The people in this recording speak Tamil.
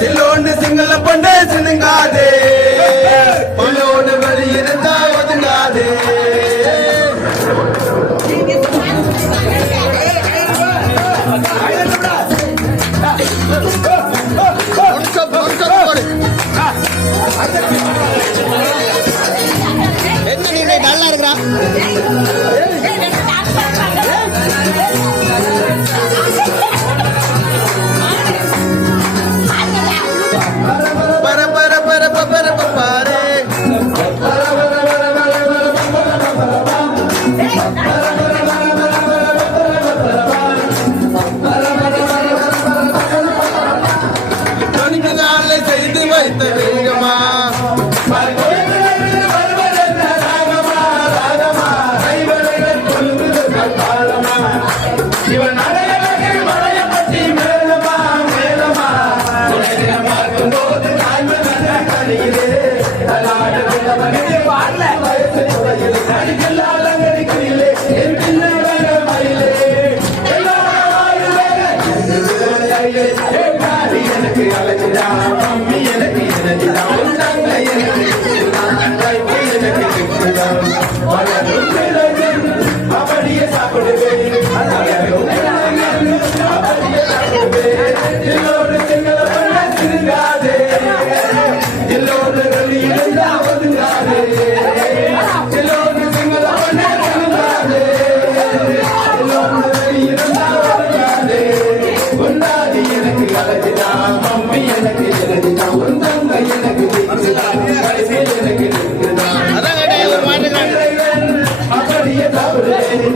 சில்லோண்டு சிங்கள பொண்ணு சினுங்காதே பல்லோடு வழி இருந்தா ஒதுங்காதே என்ன நீ நல்லா இருக்கிறா செய்து வைத்த வேகமா எனக்கு அழகுதா மம்மி எனக்கு எனக்குதான் உண்டாங்க எனக்கு அப்படியே சாப்பிடுவேன் அப்படியே சாப்பிடுவேன் எல்லோரு சிங்கள பண்ண சிறுங்காதே எல்லோரு வெளி இருந்தா ஒதுங்காதே எல்லோரு சிங்கள பண்ண சிறுங்காதே எல்லோரு வெளி இருந்தா ஒதுங்காதே உண்டாதி எனக்கு அழகுதா மம்மி எனக்கு எனக்குதான் உண்டாங்க எனக்கு எனக்கு அப்படியே சாப்பிடுவேன்